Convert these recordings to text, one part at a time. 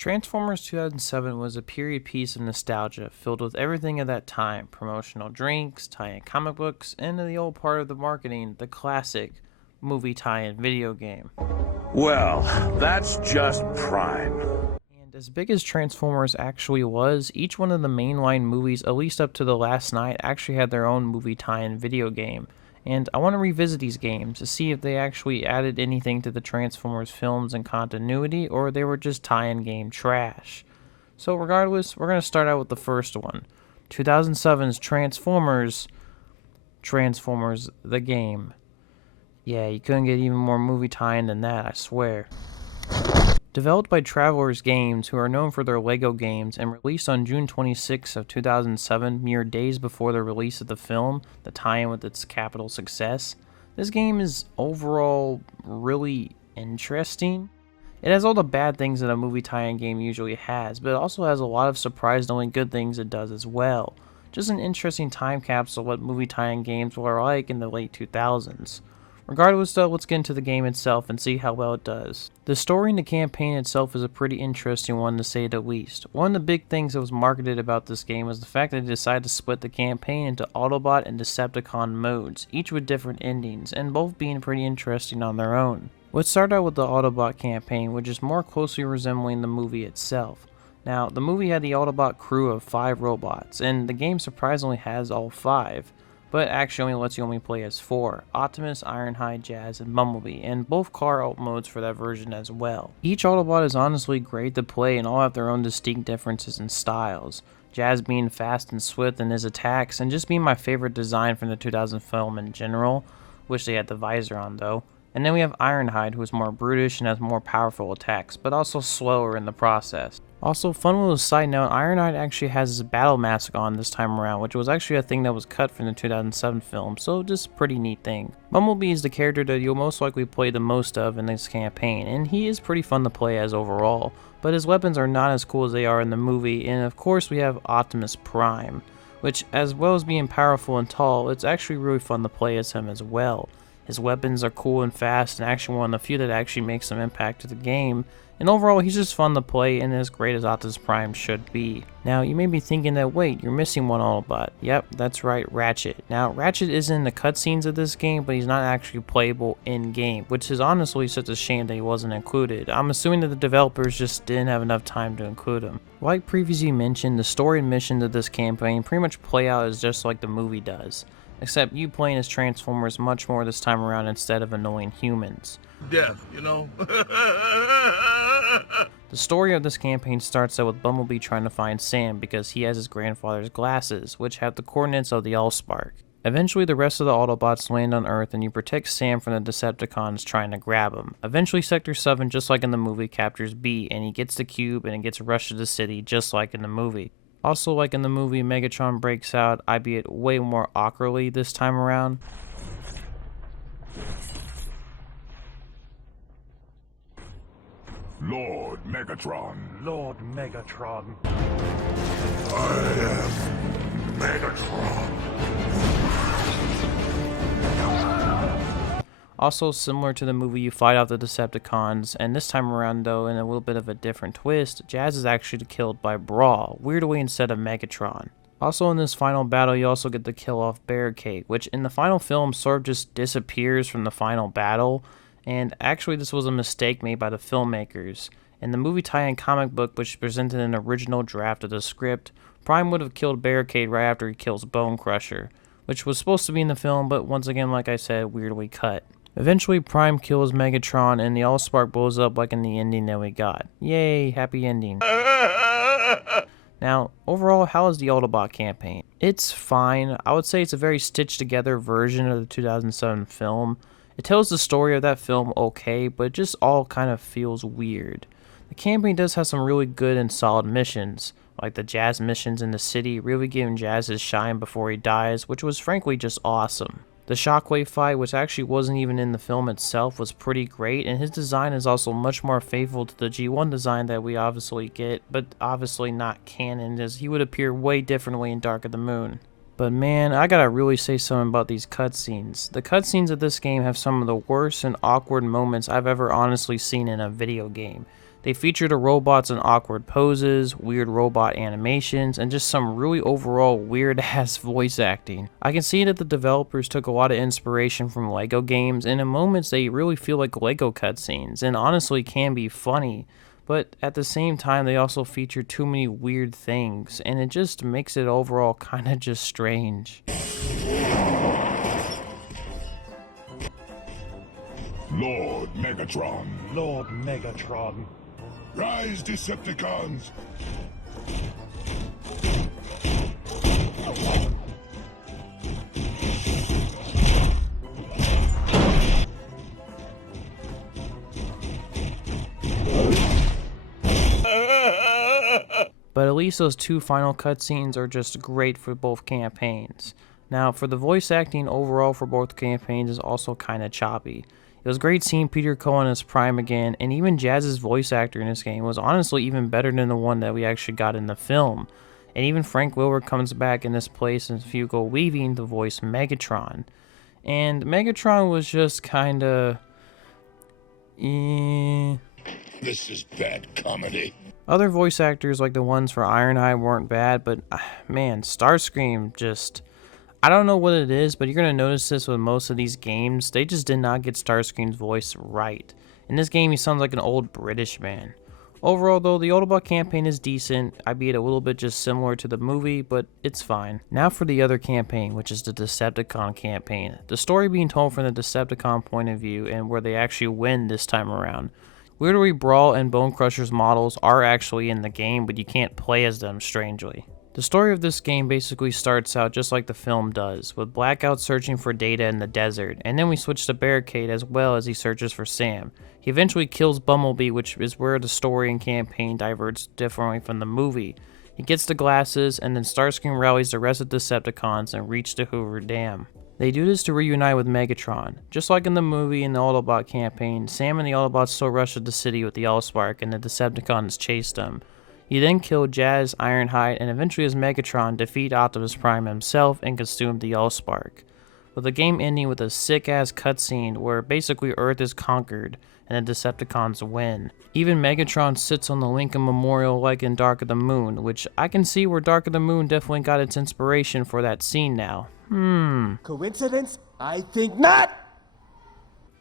Transformers 2007 was a period piece of nostalgia filled with everything of that time: promotional drinks, tie-in comic books, and the old part of the marketing, the classic movie tie-in video game. Well, that's just prime. And as big as Transformers actually was, each one of the mainline movies, at least up to the last night, actually had their own movie tie-in video game. And I want to revisit these games to see if they actually added anything to the Transformers films and continuity, or they were just tie-in game trash. So regardless, we're going to start out with the first one. 2007's Transformers the game. Yeah, you couldn't get even more movie tie-in than that, I swear. Developed by Travelers Games, who are known for their LEGO games, and released on June 26 of 2007, mere days before the release of the film, the tie-in with its capital success, this game is overall really interesting. It has all the bad things that a movie tie-in game usually has, but it also has a lot of surprisingly good things it does as well. Just an interesting time capsule of what movie tie-in games were like in the late 2000s. Regardless though, let's get into the game itself and see how well it does. The story and the campaign itself is a pretty interesting one to say the least. One of the big things that was marketed about this game was the fact that they decided to split the campaign into Autobot and Decepticon modes, each with different endings, and both being pretty interesting on their own. Let's start out with the Autobot campaign, which is more closely resembling the movie itself. Now, the movie had the Autobot crew of 5 robots, and the game surprisingly has all 5. But actually only lets you only play as 4, Optimus, Ironhide, Jazz, and Bumblebee, and both car alt modes for that version as well. Each Autobot is honestly great to play and all have their own distinct differences and styles. Jazz being fast and swift in his attacks, and just being my favorite design from the 2000 film in general. Wish they had the visor on though. And then we have Ironhide, who is more brutish and has more powerful attacks, but also slower in the process. Also, fun little side note, Ironhide actually has his battle mask on this time around, which was actually a thing that was cut from the 2007 film, so just a pretty neat thing. Bumblebee is the character that you'll most likely play the most of in this campaign, and he is pretty fun to play as overall, but his weapons are not as cool as they are in the movie, and of course we have Optimus Prime, which as well as being powerful and tall, it's actually really fun to play as him as well. His weapons are cool and fast, and actually one of the few that actually makes some impact to the game. And overall, he's just fun to play and as great as Optimus Prime should be. Now, you may be thinking that, wait, you're missing one Autobot. Yep, that's right, Ratchet. Now, Ratchet is in the cutscenes of this game, but he's not actually playable in-game, which is honestly such a shame that he wasn't included. I'm assuming that the developers just didn't have enough time to include him. Like previously mentioned, the story and missions of this campaign pretty much play out as just like the movie does. Except you playing as Transformers much more this time around instead of annoying humans. Death, you know? The story of this campaign starts out with Bumblebee trying to find Sam because he has his grandfather's glasses, which have the coordinates of the Allspark. Eventually the rest of the Autobots land on Earth and you protect Sam from the Decepticons trying to grab him. Eventually Sector 7, just like in the movie, captures B and he gets the cube and it gets rushed to the city just like in the movie. Also, like in the movie, Megatron breaks out, albeit way more awkwardly this time around. Lord Megatron. Lord Megatron. I am Megatron. Also similar to the movie, you fight off the Decepticons, and this time around though, in a little bit of a different twist, Jazz is actually killed by Brawl, weirdly instead of Megatron. Also in this final battle, you also get to kill off Barricade, which in the final film sort of just disappears from the final battle, and actually this was a mistake made by the filmmakers. In the movie tie-in comic book, which presented an original draft of the script, Prime would have killed Barricade right after he kills Bone Crusher, which was supposed to be in the film, but once again, like I said, weirdly cut. Eventually, Prime kills Megatron, and the Allspark blows up like in the ending that we got. Yay, happy ending. Now, overall, how is the Autobot campaign? It's fine. I would say it's a very stitched together version of the 2007 film. It tells the story of that film okay, but it just all kind of feels weird. The campaign does have some really good and solid missions, like the Jazz missions in the city, really giving Jazz his shine before he dies, which was frankly just awesome. The Shockwave fight, which actually wasn't even in the film itself, was pretty great, and his design is also much more faithful to the G1 design that we obviously get, but obviously not canon, as he would appear way differently in Dark of the Moon. But man, I gotta really say something about these cutscenes. The cutscenes of this game have some of the worst and awkward moments I've ever honestly seen in a video game. They feature the robots in awkward poses, weird robot animations, and just some really overall weird-ass voice acting. I can see that the developers took a lot of inspiration from LEGO games, and in moments they really feel like LEGO cutscenes, and honestly can be funny. But at the same time, they also feature too many weird things, and it just makes it overall kinda just strange. Lord Megatron. Lord Megatron. Rise, Decepticons! But at least those two final cutscenes are just great for both campaigns. Now, for the voice acting overall for both campaigns is also kinda choppy. It was great seeing Peter Cullen as Prime again, and even Jazz's voice actor in this game was honestly even better than the one that we actually got in the film. And even Frank Wilbur comes back in this place as Hugo Weaving to voice Megatron. And Megatron was just kinda... This is bad comedy. Other voice actors like the ones for Ironhide weren't bad, but man, Starscream just... I don't know what it is, but you're going to notice this with most of these games. They just did not get Starscream's voice right. In this game, he sounds like an old British man. Overall, though, the Autobot campaign is decent, albeit a little bit just similar to the movie, but it's fine. Now for the other campaign, which is the Decepticon campaign. The story being told from the Decepticon point of view, and where they actually win this time around. Weirdery Brawl and Bone Crusher's models are actually in the game, but you can't play as them, strangely. The story of this game basically starts out just like the film does, with Blackout searching for Data in the desert, and then we switch to Barricade as well as he searches for Sam. He eventually kills Bumblebee, which is where the story and campaign diverts differently from the movie. He gets the glasses, and then Starscream rallies the rest of the Decepticons and reach the Hoover Dam. They do this to reunite with Megatron. Just like in the movie and the Autobot campaign, Sam and the Autobots still rush to the city with the Allspark, and the Decepticons chase them. He then killed Jazz, Ironhide, and eventually as Megatron defeat Optimus Prime himself and consumed the Allspark, with the game ending with a sick-ass cutscene where basically Earth is conquered and the Decepticons win. Even Megatron sits on the Lincoln Memorial like in Dark of the Moon, which I can see where Dark of the Moon definitely got its inspiration for that scene now. Coincidence? I think not!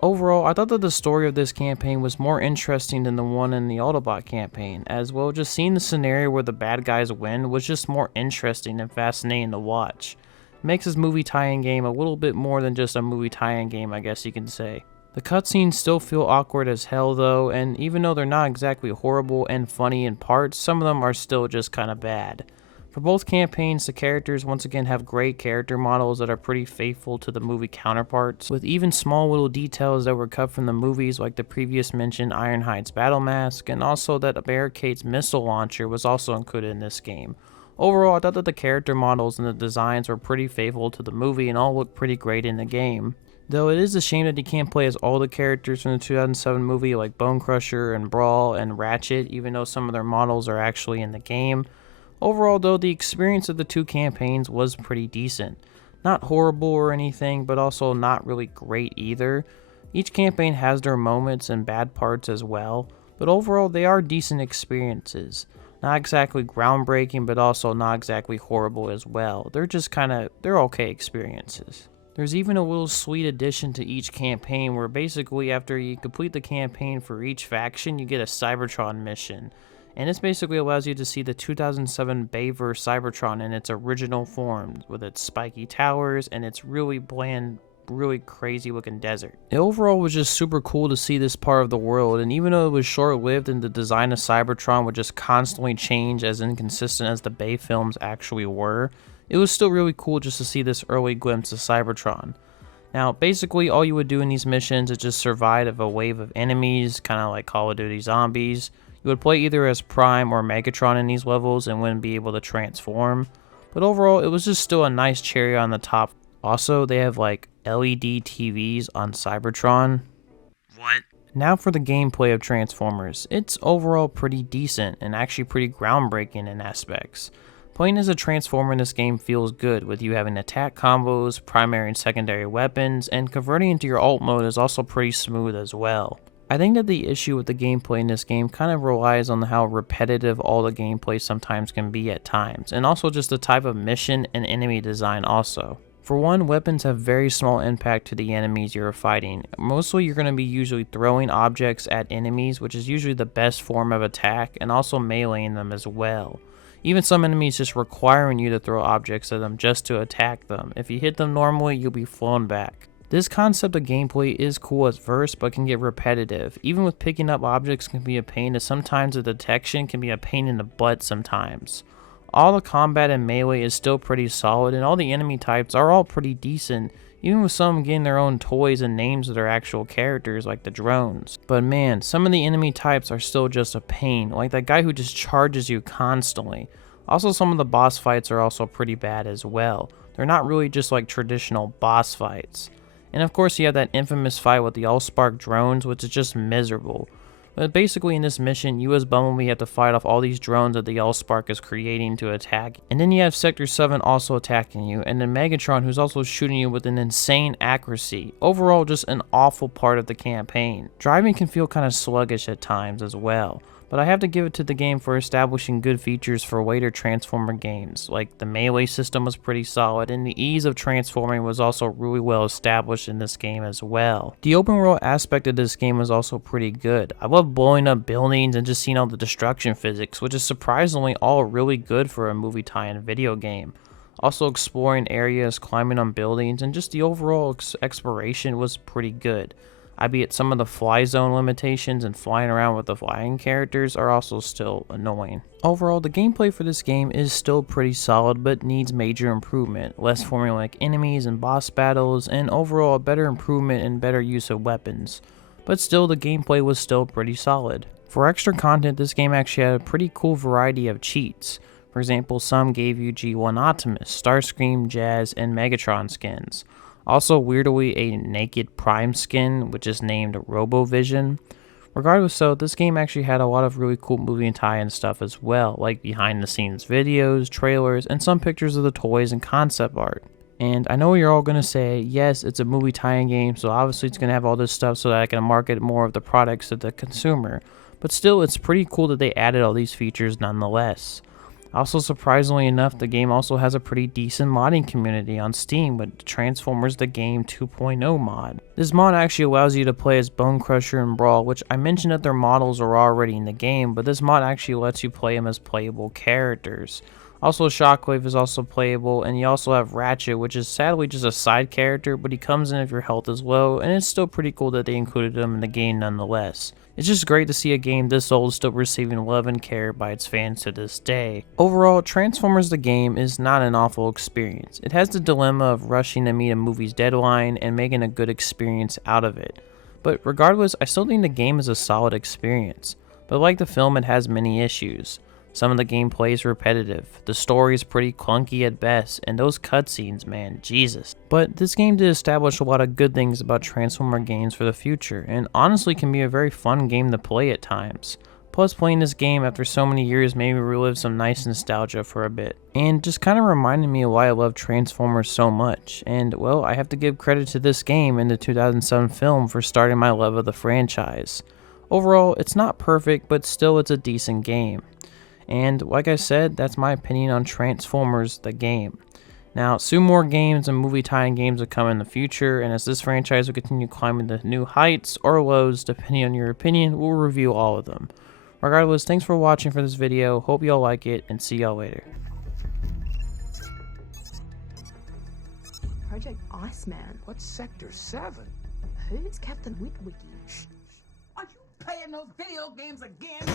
Overall, I thought that the story of this campaign was more interesting than the one in the Autobot campaign, as well just seeing the scenario where the bad guys win was just more interesting and fascinating to watch. It makes this movie tie-in game a little bit more than just a movie tie-in game, I guess you can say. The cutscenes still feel awkward as hell though, and even though they're not exactly horrible and funny in parts, some of them are still just kinda bad. For both campaigns, the characters once again have great character models that are pretty faithful to the movie counterparts, with even small little details that were cut from the movies like the previous mentioned Ironhide's battle mask, and also that Barricade's missile launcher was also included in this game. Overall, I thought that the character models and the designs were pretty faithful to the movie and all looked pretty great in the game. Though it is a shame that you can't play as all the characters from the 2007 movie like Bone Crusher and Brawl and Ratchet, even though some of their models are actually in the game. Overall though, the experience of the two campaigns was pretty decent. Not horrible or anything, but also not really great either. Each campaign has their moments and bad parts as well, but overall they are decent experiences. Not exactly groundbreaking, but also not exactly horrible as well. They're okay experiences. There's even a little sweet addition to each campaign where basically after you complete the campaign for each faction, you get a Cybertron mission. And this basically allows you to see the 2007 Bayverse Cybertron in its original form, with its spiky towers and its really bland, really crazy looking desert. It overall was just super cool to see this part of the world, and even though it was short-lived and the design of Cybertron would just constantly change as inconsistent as the Bay films actually were, it was still really cool just to see this early glimpse of Cybertron. Now, basically all you would do in these missions is just survive a wave of enemies, kind of like Call of Duty Zombies. You would play either as Prime or Megatron in these levels and wouldn't be able to transform. But overall, it was just still a nice cherry on the top. Also, they have like LED TVs on Cybertron. What? Now for the gameplay of Transformers. It's overall pretty decent and actually pretty groundbreaking in aspects. Playing as a Transformer in this game feels good, with you having attack combos, primary and secondary weapons, and converting into your alt mode is also pretty smooth as well. I think that the issue with the gameplay in this game kind of relies on how repetitive all the gameplay sometimes can be at times, and also just the type of mission and enemy design also. For one, weapons have very small impact to the enemies you're fighting. Mostly you're going to be usually throwing objects at enemies, which is usually the best form of attack, and also meleeing them as well. Even some enemies just requiring you to throw objects at them just to attack them. If you hit them normally, you'll be flown back. This concept of gameplay is cool at first, but can get repetitive. Even with picking up objects can be a pain, as sometimes the detection can be a pain in the butt sometimes. All the combat and melee is still pretty solid, and all the enemy types are all pretty decent, even with some getting their own toys and names of their actual characters like the drones. But man, some of the enemy types are still just a pain, like that guy who just charges you constantly. Also, some of the boss fights are also pretty bad as well. They're not really just like traditional boss fights. And of course you have that infamous fight with the Allspark drones, which is just miserable. But basically in this mission, you as Bumblebee have to fight off all these drones that the Allspark is creating to attack. And then you have Sector 7 also attacking you, and then Megatron who's also shooting you with an insane accuracy. Overall, just an awful part of the campaign. Driving can feel kind of sluggish at times as well. But I have to give it to the game for establishing good features for later Transformer games, like the melee system was pretty solid, and the ease of transforming was also really well established in this game as well. The open world aspect of this game was also pretty good. I love blowing up buildings and just seeing all the destruction physics, which is surprisingly all really good for a movie tie-in video game. Also exploring areas, climbing on buildings, and just the overall exploration was pretty good. Albeit some of the fly zone limitations and flying around with the flying characters are also still annoying. Overall, the gameplay for this game is still pretty solid, but needs major improvement. Less formulaic enemies and boss battles, and overall a better improvement and better use of weapons. But still, the gameplay was still pretty solid. For extra content, this game actually had a pretty cool variety of cheats. For example, some gave you G1 Optimus, Starscream, Jazz, and Megatron skins. Also, weirdly, a naked Prime skin, which is named RoboVision. Regardless though, this game actually had a lot of really cool movie and tie-in stuff as well, like behind the scenes videos, trailers, and some pictures of the toys and concept art. And I know you're all going to say, yes, it's a movie tie-in game, so obviously it's going to have all this stuff so that I can market more of the products to the consumer. But still, it's pretty cool that they added all these features nonetheless. Also, surprisingly enough, the game also has a pretty decent modding community on Steam with Transformers The Game 2.0 mod. This mod actually allows you to play as Bone Crusher and Brawl, which I mentioned that their models are already in the game, but this mod actually lets you play them as playable characters. Also, Shockwave is also playable, and you also have Ratchet, which is sadly just a side character, but he comes in if your health is low, and it's still pretty cool that they included him in the game nonetheless. It's just great to see a game this old still receiving love and care by its fans to this day. Overall, Transformers the Game is not an awful experience. It has the dilemma of rushing to meet a movie's deadline and making a good experience out of it. But regardless, I still think the game is a solid experience. But like the film, it has many issues. Some of the gameplay is repetitive, the story is pretty clunky at best, and those cutscenes, man, Jesus. But this game did establish a lot of good things about Transformer games for the future, and honestly can be a very fun game to play at times. Plus, playing this game after so many years made me relive some nice nostalgia for a bit, and just kind of reminded me of why I love Transformers so much. And well, I have to give credit to this game and the 2007 film for starting my love of the franchise. Overall, it's not perfect, but still it's a decent game. And like I said, that's my opinion on Transformers the Game. Now, soon more games and movie tie-in games will come in the future, and as this franchise will continue climbing to new heights or lows, depending on your opinion, we'll review all of them. Regardless, thanks for watching for this video, hope y'all like it, and see y'all later. Project Iceman? What's Sector 7? Who's Captain Witwicky? Are you playing those video games again?